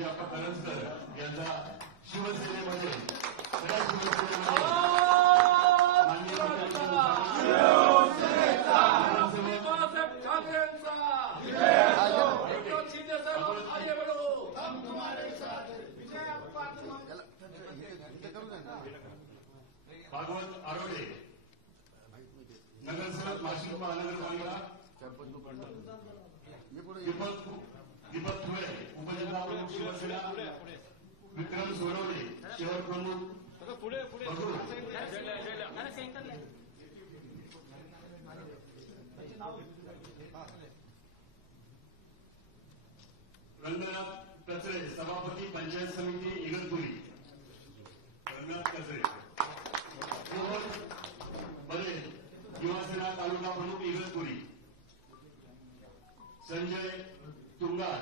विजयाप्पा करंजकर यांचा शिवसेनेमध्ये शिवसेनेमध्ये भागवत आरोडे नगरसेवक नाशिक महानगरपालिका दीपक थुळे उपजिल्हा प्रमुख शिवसेना विक्रम सोनवणे शहर प्रमुख रंगनाथ कचरे सभापती पंचायत समिती इगतपुरी रंगनाथ कचरे बरे युवासेना तालुका प्रमुख इगतपुरी संजय तुंगार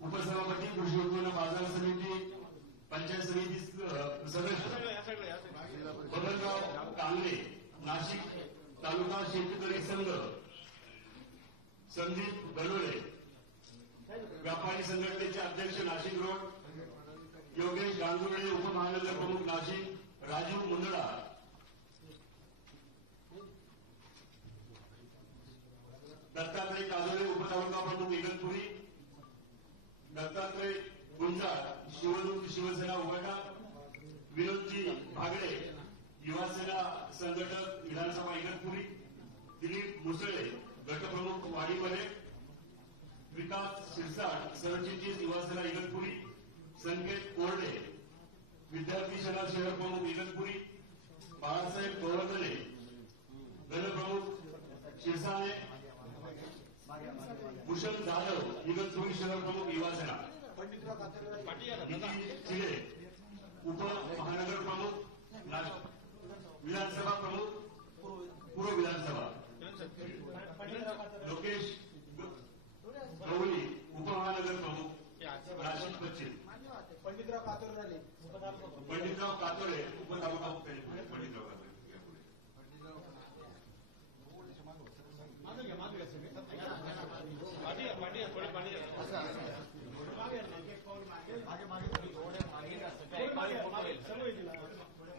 उपसभापती कृषी उत्पन्न बाजार समिती पंचायत समिती सदस्य बबनराव कांगले नाशिक तालुका शेतकरी संघ संदीप बलोळे व्यापारी संघटनेचे अध्यक्ष नाशिक रोड योगेश गांगुर्डे उपमहानगर प्रमुख नाशिक राजीव मुंदडा दत्तात्रय काजोळे उपतालुका प्रमुख इगतपुरी दत्तात्रय गुंजाळ शिवदूत शिवसेना उघडा विनोदजी भागडे युवासेना संघटक विधानसभा इगतपुरी दिलीप मुसळे गटप्रमुख वाडीमध्ये विकास शिरसाट सरचिटणीस युवासेना इगतपुरी संकेत कोरडे विद्यार्थी सेना शहर प्रमुख इगतपुरी बाळासाहेब गोवर्धने गणप्रमुख शिरसाणे भूषण जाधव इगतपुरी शहर प्रमुख युवासेना चिले उपमहानगर प्रमुख विधानसभा प्रमुख पूर्व विधानसभा लोकेश गवळी उपमहानगर प्रमुख नाशिक पश्चिम पंडितराव कातोरे उपतालुका पंडितराव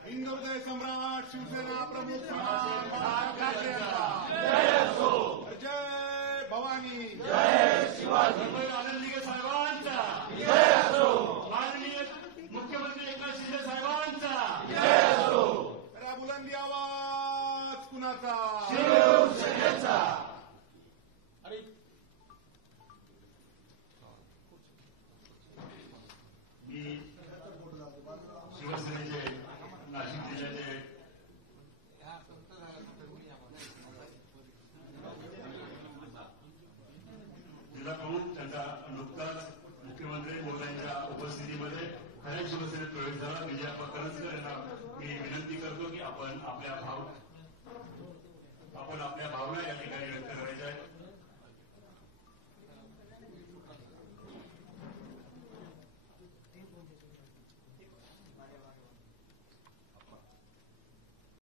हिंदुहृदय सम्राट शिवसेना प्रमुख जय भवानी जय शिवाजी आनंदलिंगे साहेबांचा माननीय मुख्यमंत्री एकनाथ शिंदे साहेबांचा जय बुलंदी आवाज कुणाचा शिवसेनेचा मी शिवसेनेचे नाशिक जिल्ह्याचे जिल्हा प्रमुख त्यांचा नुकताच मुख्यमंत्री मोदींच्या उपस्थितीमध्ये खऱ्या शिवसेनेत प्रवेश झाला विजयाप्पा करंजकर यांना मी विनंती करतो की आपण आपल्या भावना या ठिकाणी व्यक्त करायच्या आहेत.